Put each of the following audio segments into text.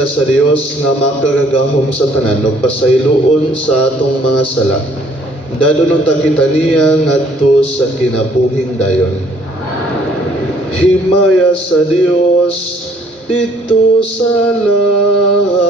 ta sa Dios nga makagagahom sa tanan ug pasayloon sa atong mga sala. Dadonon ta kita niya ngadto sa kinabuhing dayon. Himaya sa Dios dito sa langit.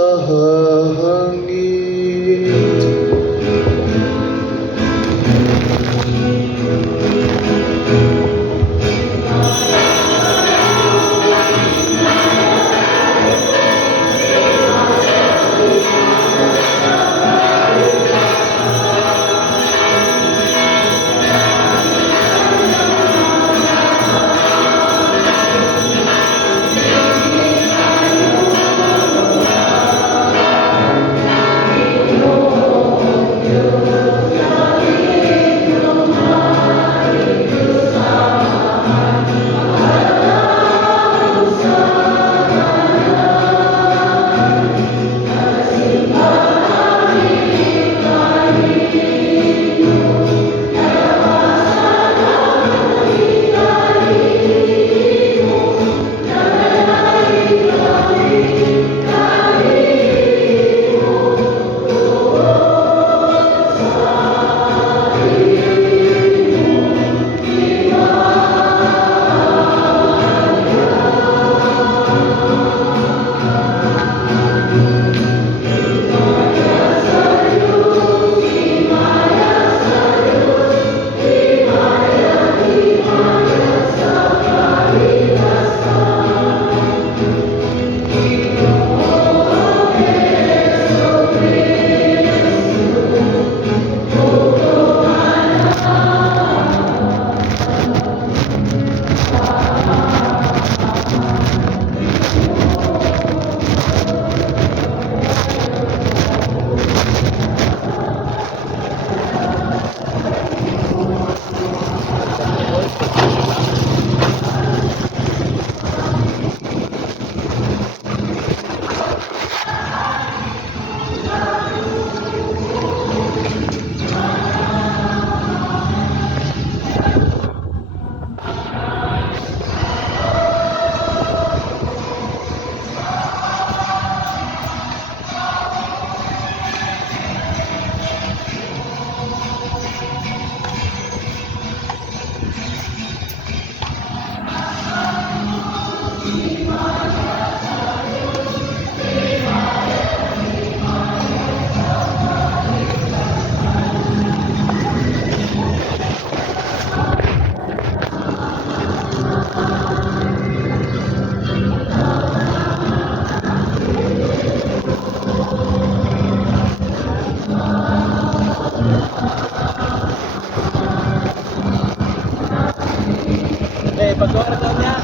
Pag-order daw niya.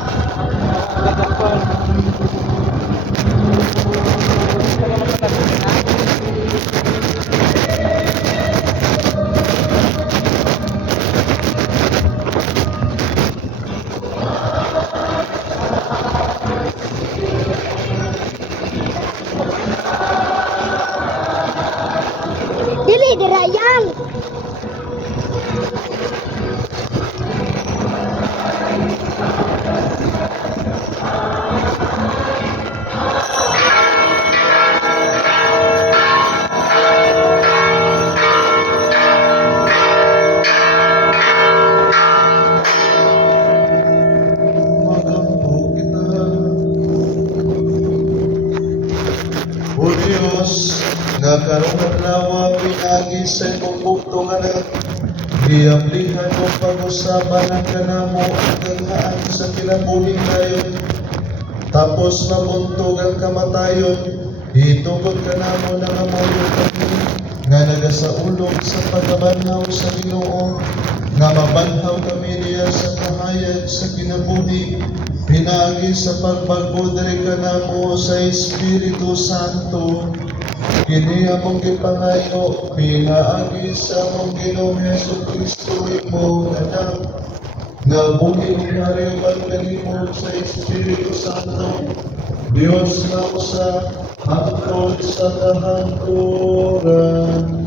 Pag-order. Dili dirayang. Magampo kita, O Diyos, nga karong adlaw pinagi sa imong bugtong anak. Giamlihan mo pag-usapan ang kanamo ang kaghaan sa kinabuhing dayon. Tapos mabuntog ang kamatayon, hitugod kanamo na ngamoyo kami, nga nagasaulog sa pagkabanhaw sa Ginoo, nga mabanhaw kami diya sa kahayag sa kinabuhi, pinagi sa pagbagbo diri kanamo sa Espiritu Santo. Kini among gipangayo, pinaagi sa among Ginoong Jesucristo imong anak, nga buhi umarewan kanimo sa Espiritu Santo, Dios na usa, hangtod sa kahangturan.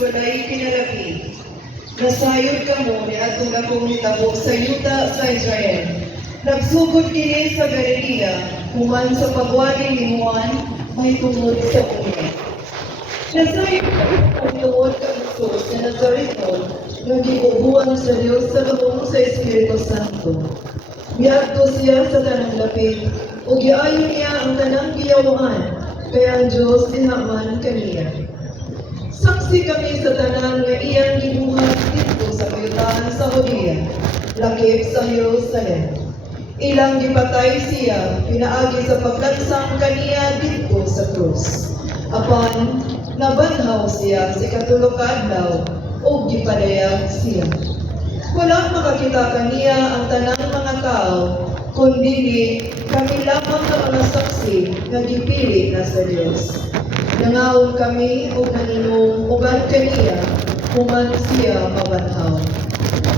walay pinalabi. Nasayod ka mo ni atong akong nitabo sa yuta sa Israel. Nagsugod kini sa Galilea, human sa pagwali ni Juan, may tungod sa unya. Nasayod ka mo tungod ka Isus na Nazariton, nga gibubuan sa Dios sa gahom sa Espiritu Santo. Giadto siya sa tanang lapit, o giayon niya ang tanang giyawaan, kaya ang Diyos dihaman kaniya. Saksi kami sa tanan nga iyang gibuhat dito sa kayutaan sa Judea, lakip sa Jerusalem. Ilang gipatay siya, pinaagi sa paglansang kaniya dito sa krus. Apan, nabanhaw siya sa katulog adlaw, o gipadayag siya. Walang makakita kaniya ang tanang mga tao, kundi kami lamang ng mga saksi na gipili na sa Diyos. Nangaon kami o naninong uban kaniya, human siya mabanhaw.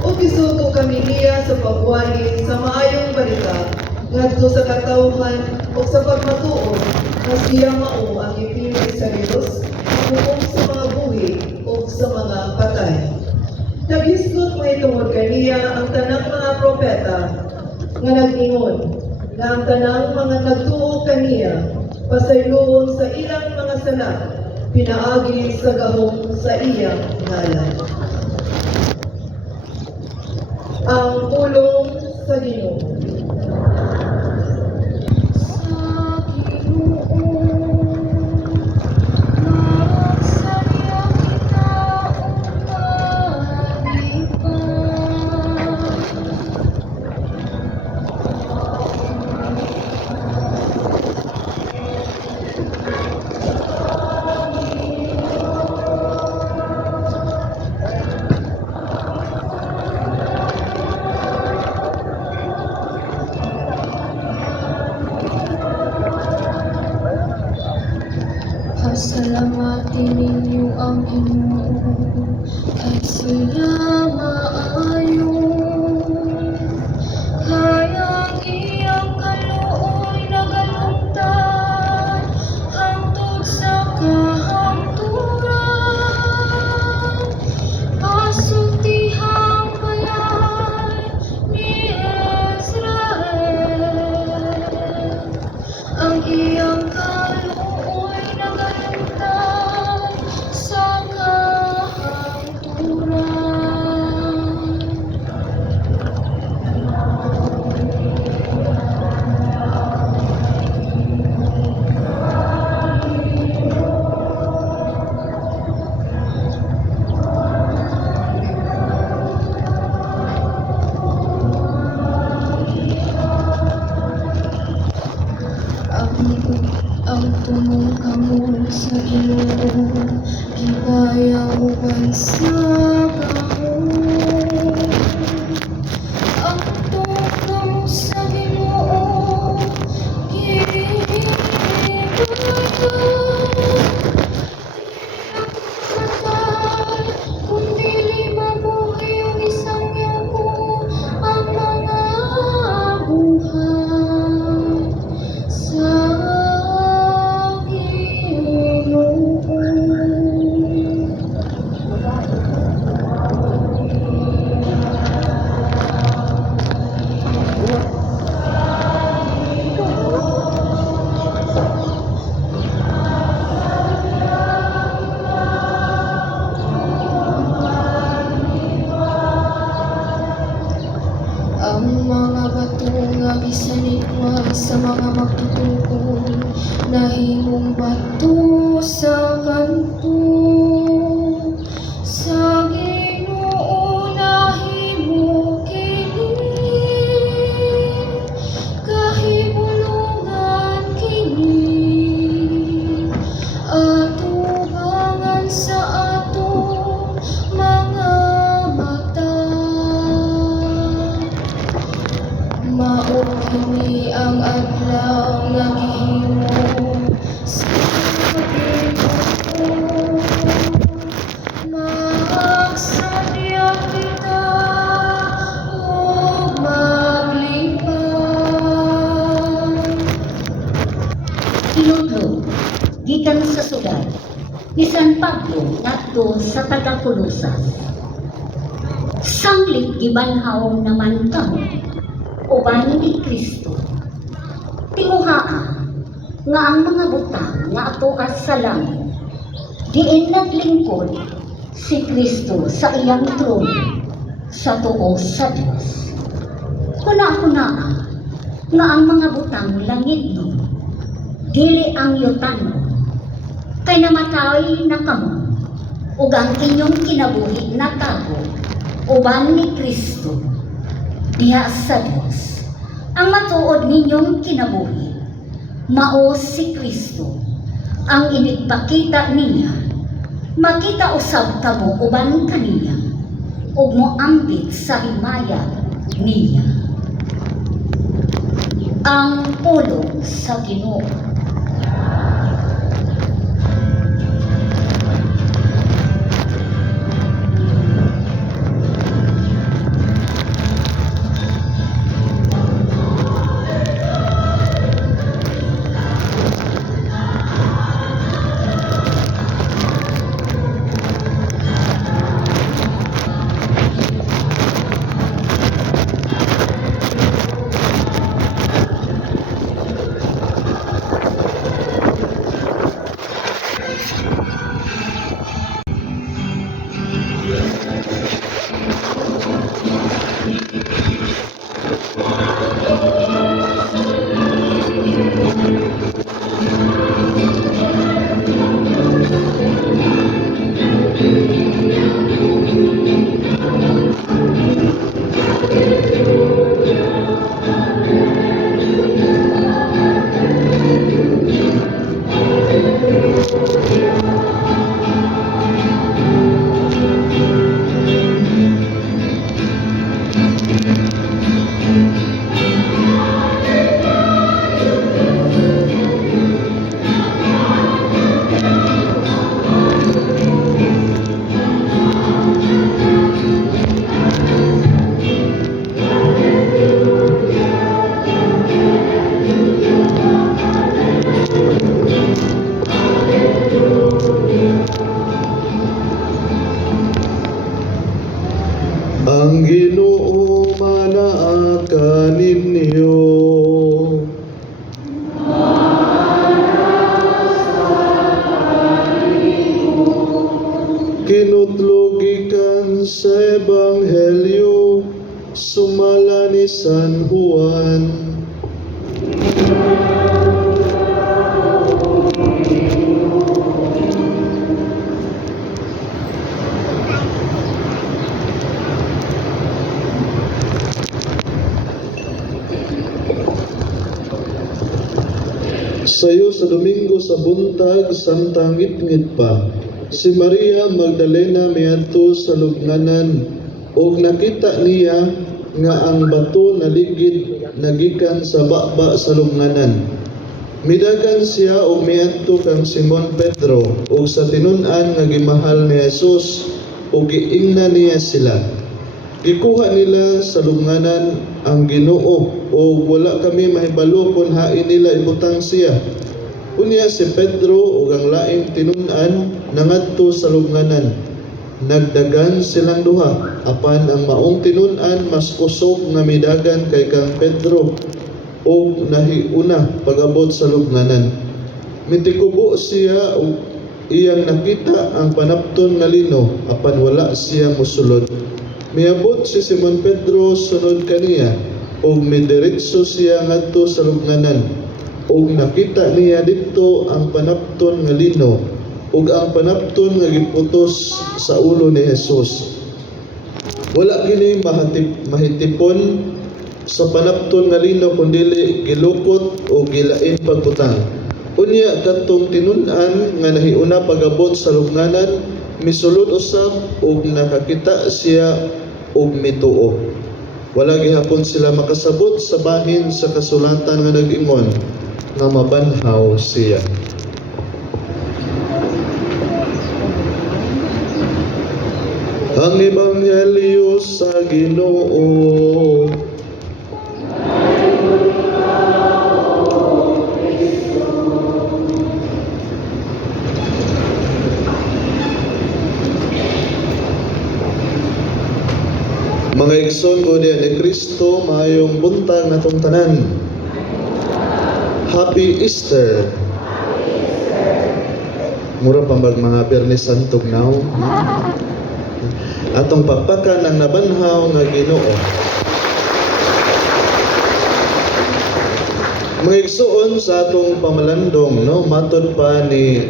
O gisuko kami niya sa pagwali sa maayong balita, ngadto sa katawhan o sa pagmatuon, na siya mao ang ipili sa Diyos, hukom sa mga buhi o sa mga patay. Naghisgot may tungod kaniya ang tanang mga propeta, nga nag-ingon, na ang tanang mga nagtuo kaniya, pasayloon sa ilang mga sala, pinaagi sa gahom sa iyang ngalan. Ang pulong sa Ginoo. Pasalamatin ninyo ang Ginoo, kay siya maayo. Kaya ang iyang kaluoy nagalungtad, hangtod sa kahangturan. Pasultihang balay ni Israel, ang iyang kaluoy nagalungtad sa kahangturan. Ang tumong kamo sa Ginoo, gibayawan sa gahom. Ang tumong kamo sa Ginoo, gibayawan. Kung dili mabuhi ang isang yako, ang mga buhay sa ang mga bato nga gisanikwa sa mga magtutuo, nahimong bato sa kanto. Sa Ginoo nahimo kini, kahibulungan kini, atubangan sa atong mga mata. Mao kini ang adlaw nga gihimo sa Ginoo. ngadto sa taga-Colosas. Sanglit gibanhaw naman kamo uban ni Kristo. Tinguhaa nga ang mga butang nga atoa sa langit diin naglingkod si Kristo sa iyang trono sa tuo sa Dios. Kuna-kunaa nga ang mga butang langit no dili ang yutan kay namatay na kamo ug ang inyong kinabuhi natago uban ni Kristo diha sa Dios. Ang matuod ninyong kinabuhi mao si Kristo ang inigpakita niya makita usab kamo uban kaniya ug moambit sa himaya niya. Ang pulong sa Ginoo. Ang Ginoo manaa kaninyo. Kinutlugikan sa Ebanghelyo sumala ni San Juan. Sayo sa Domingo sa buntag, samtang ngit-ngit pa, si Maria Magdalena miadto sa lubnganan ug nakita niya nga ang bato naligid nagikan sa baba sa lubnganan. Midagan siya ug miadto kang Simon Pedro ug sa tinun-an nga gimahal ni Jesus ug giingna niya sila. Gikuha nila sa lubnganan ang Ginoo o wala kami mahibalo kung hain nila ibutang siya. Unya si Pedro ug ang laing tinun-an nangadto sa lubnganan. Nagdagan silang duha apan ang maong tinun-an mas kusog nga midagan kay kang Pedro ug nahiuna pag-abot sa lubnganan. Mitikubo siya ug iyang nakita ang panapton nga lino apan wala siya mosulod. Miabot si Simon Pedro sunod kaniya ug midiretso siya ngadto sa lubnganan ug nakita niya didto ang panapton nga lino ug ang panapton nga giputos sa ulo ni Jesus. Wala kini mahitipon sa panapton nga lino kundili gilukot o gilain pagbutang. Unya kadtong tinun-an nga nahiuna pag-abot sa lubnganan misulod usab ug nakakita siya ug mituo. Wala gihapon sila makasabot sa bahin sa kasulatan nga nag-ingon nga mabanhaw siya. Ang Ebanghelyo sa Ginoo. Mga igsoon ko diyan ni Kristo, mayong buntag natong tanan. Happy Easter. Mura pa mga Biyernes Santo now. Atong pakpakan ang nabanhaw nga Ginoo. Mga igsoon sa atong pamalandong, no, matod pa ni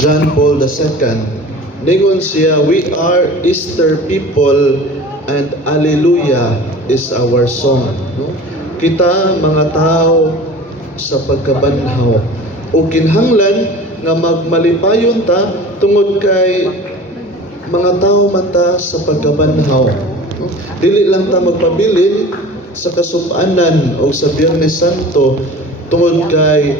John Paul II, ningon siya, we are Easter people and Alleluia is our song. No? Kita mga tao sa pagkabanhaw o kinhanglan nga magmalipayon ta tungod kay mga tao mata sa pagkabanhaw. No? Dili lang ta magpabilin sa kasupanan o sa Biyernes Santo tungod kay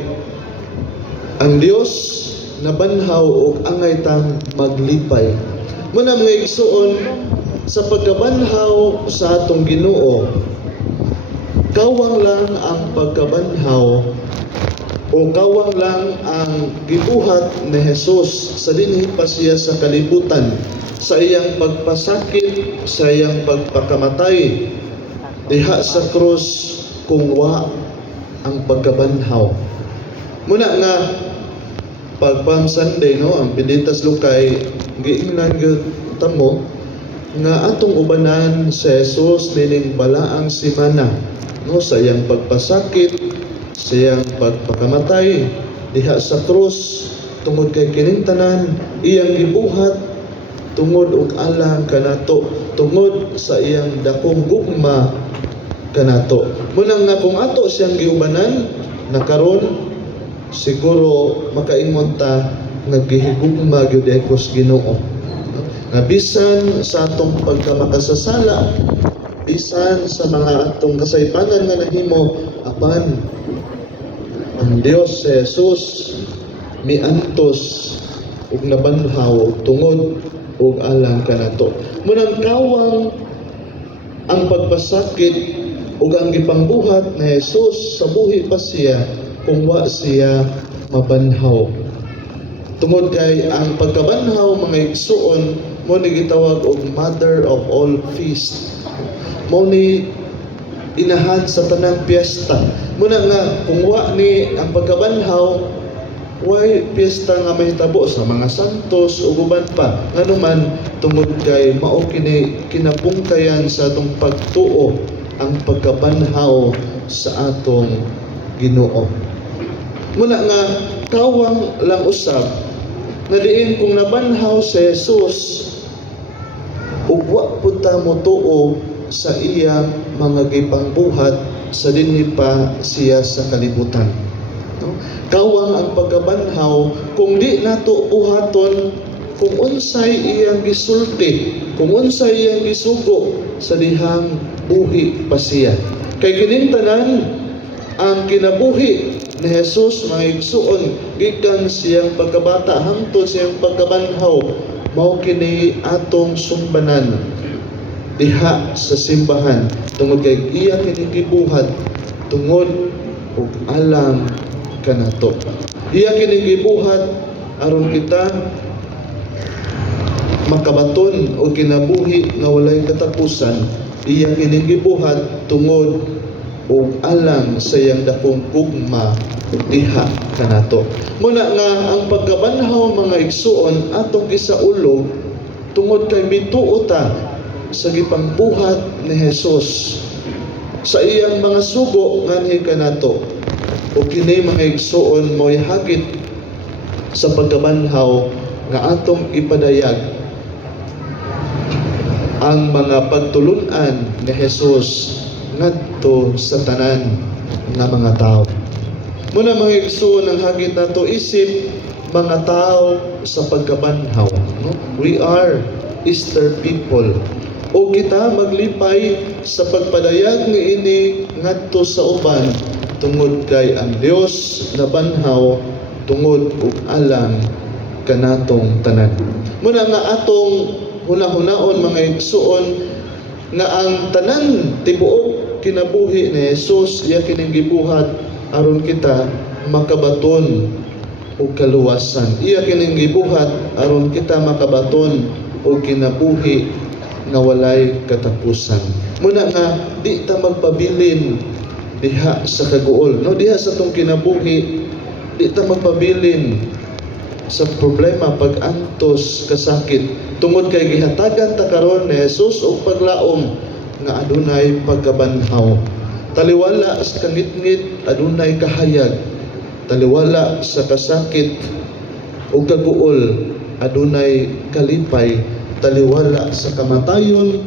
ang Dios nabanhaw o angay tang maglipay. Muna mga igsoon, sa pagkabanhaw sa atong Ginoo, kawang lang ang pagkabanhaw o kawang lang ang gibuhat ni Jesus sa dinhi pa siya sa kalibutan, sa iyang pagpasakit, sa iyang pagpakamatay diha sa krus kung wa ang pagkabanhaw. Muna nga pag Palm Sunday, no, ang Benditas Lucay, giingnan tamo nga atong ubanan sa Jesus nining balaang simana, no, sa iyang pagpasakit, sa iyang pagpakamatay diha sa krus tungod kay kining tanan iyang gibuhat tungod og alang kanato, tungod sa iyang dakong gugma kanato. Muna nga kung ato siyang giubanan na karon, siguro makaingon ta nagihigugma gyud ekos Ginoo. Nga bisan sa atong pagkamakasasala, bisan sa mga atong kasaypanan nga nahimo, apan ang Dios sa Jesus miantos ug nabanhaw tungod ug alang kanato. Munang kawang ang pagpasakit ug ang gipangbuhat ni Jesus sa buhi pa siya kung wa siya mabanhaw. Tungod kay ang pagkabanhaw mga igsuon mo ni gitawag og mother of all feast. Mo ni inahan sa tanang piyesta. Muna nga kung wa ni ang pagkabanhaw, way piyesta nga mahitabo sa mga santos ug uban pa. Nganuman tungod kay mao kini kinapungkayan sa atong pagtuo ang pagkabanhaw sa atong Ginoo. Muna nga kawang lang usab na diin kung nabanhaw si Jesus ug wa pud ta motuo sa iyang mga gipangbuhat sa dinhi pa siya sa kalibutan. No? Kawang ang pagkabanhaw kung di nato buhaton kung unsay iyang gisulti, kung unsay iyang gisugo sa dihang buhi pa siya. Kay kining tanan ang kinabuhi ni Jesus mga igsuon gikan siyang pagkabata hangtod siyang pagkabanhaw, mao kini atong sumbanan diha sa simbahan tungod kay iya kini gibuhat tungod ug alam kanato. Iya kini gibuhat aron kita makabaton o kinabuhi nga walay katapusan. Iya kini gibuhat tungod ug alang sa iyang dakong gugma diha kanato. Muna nga ang pagkabanhaw mga igsuon atong gisaulog tungod kay mituo ta sa gipangbuhat ni Jesus sa iyang mga sugo nganhi kanato. O kini mga igsuon mo'y hagit sa pagkabanhaw nga atong ipadayag ang mga pagtulunan ni Jesus ngadto sa tanan nga mga tao. Muna mga igsuon ang hagit nato isip mga tao sa pagkabanhaw. No? We are Easter people. O kita maglipay sa pagpadayag nga ini ngadto sa uban tungod kay ang Dios nabanhaw tungod ug alang kanatong tanan. Muna nga atong huna-hunaon mga igsuon nga ang tanan tibuok kinabuhi ni Jesus iya kining gibuhat aron kita makabaton og kaluwasan. Iya kining gibuhat aron kita makabaton o kinabuhi nga walay katapusan. Muna nga di ta magpabilin diha sa kaguol, no, diha sa tong kinabuhi, di ta magpabilin sa problema pag-antos kasakit tungod kay gihatagan ta karon ni Jesus og paglaom nga adunay pagkabanhaw. Taliwala sa kangitngit adunay kahayag, taliwala sa kasakit ug kaguol adunay kalipay, taliwala sa kamatayon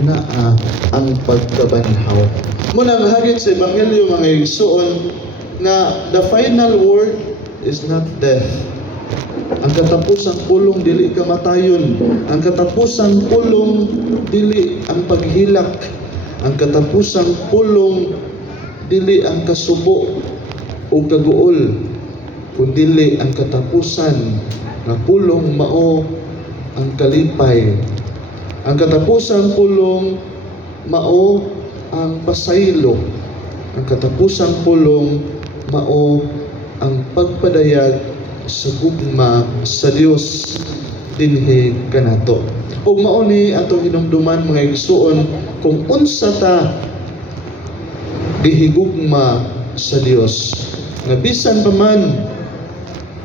anaa ang pagkabanhaw. Muna nga hagit sa ebanghelyo mga igsoon nga the final word is not death. Ang katapusang pulong dili kamatayon, ang katapusang pulong dili ang paghilak, ang katapusang pulong dili ang kasubo o kaguol, kundi ang katapusan nga pulong mao ang kalipay. Ang katapusang pulong mao ang pasaylo. Ang katapusang pulong mao ang pagpadayag sa gugma sa Dios dinhi kanato. Ug mao ni atong hinumduman mga igsuon kung unsa ta gihigugma sa Dios. Nga bisan pa man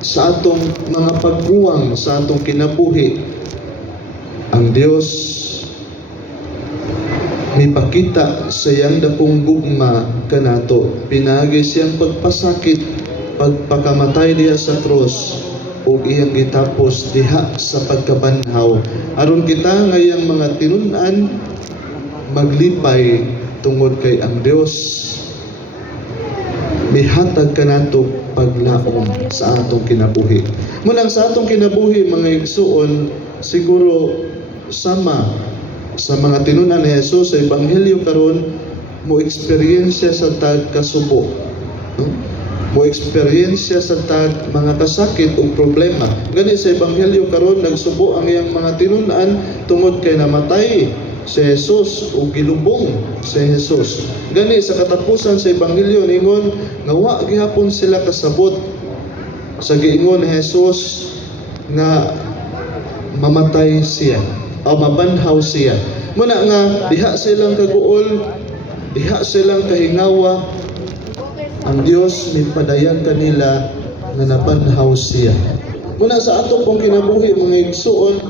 sa atong mga pagbuwang sa atong kinabuhi, ang Dios mipakita sa iyang dakong gugma kanato. Pinagi siyang pagpasakit, pagpakamatay diha sa krus ug iyang gitapos diha sa pagkabanhaw aron kita ngayang mga tinun-an maglipay tungod kay ang Dios mihatag kanato paglaom sa atong kinabuhi. Munang sa atong kinabuhi mga igsuon, siguro sama sa mga tinun-an ni Jesus sa ebanghelyo karon mo eksperyensya sa tag kasubo, no? Mo eksperyensya sa tag mga kasakit o problema. Gani sa ebanghelyo karon nagsubo ang iyang mga tinun-an tungod kay namatay si Jesus o gilubong si Jesus. Gani sa katapusan sa ebanghelyo ningon nga wa gihapon sila kasabot sa giingon ni Jesus nga mamatay siya o mabanhaw siya. Muna nga diha silang kaguol, diha silang kahingawa, ang Dios mipadayag kanila nga nabanhaw siya. Muna sa ato pong kinabuhi mga igsuon,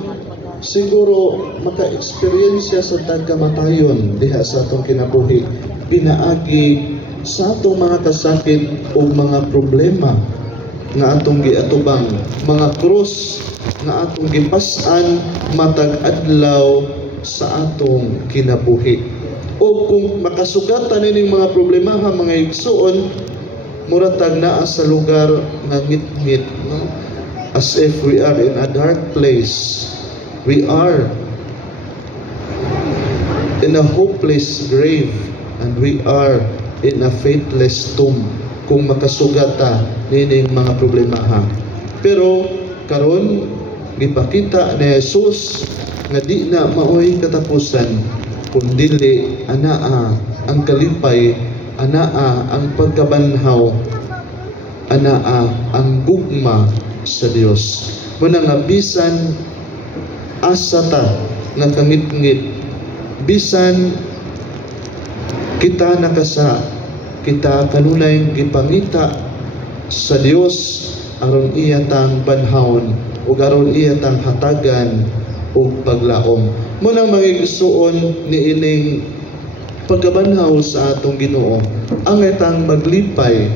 siguro maka-eksperyensya sa tagkamatayon diha sa atong kinabuhi, pinaagi sa atong mga kasakit o mga problema nga atong giatubang, mga krus nga atong gipas-an matag adlaw sa atong kinabuhi. O kung makasugatan ining mga problema ha mga igsuon, muratag naa sa lugar nga ngit-ngit, no? As if we are in a dark place. We are in a hopeless grave and we are in a faithless tomb kung makasugata nining mga problema ha. Pero karon gipakita ni Jesus nga di na maoy katapusan kundili anaa ang kalipay, anaa ang pagkabanhaw, anaa ang gugma sa Dios. Muna nga bisan asa ta nga kangit-ngit, bisan kita nakasa, kita kanunay gipangita sa Dios aron iya tang banhawon ug aron iya tang hatagan ug paglaom. Munang mga igsuon ni ining pagkabanhaw sa atong Ginoo, angay tang maglipay,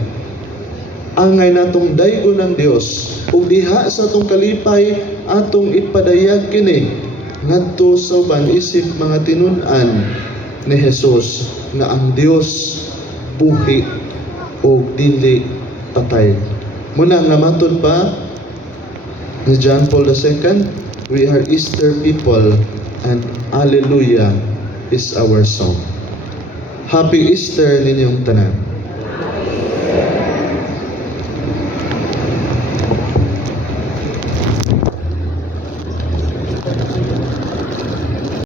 angay natong daygon ng Dios ug diha sa atong kalipay atong ipadayag kini ngadto sa uban isip mga tinun-an ni Jesus nga ang Dios buhi ug dili patay. Muna nga matud pa ni John Paul II, we are Easter people and Alleluia is our song. Happy Easter ninyong tanan.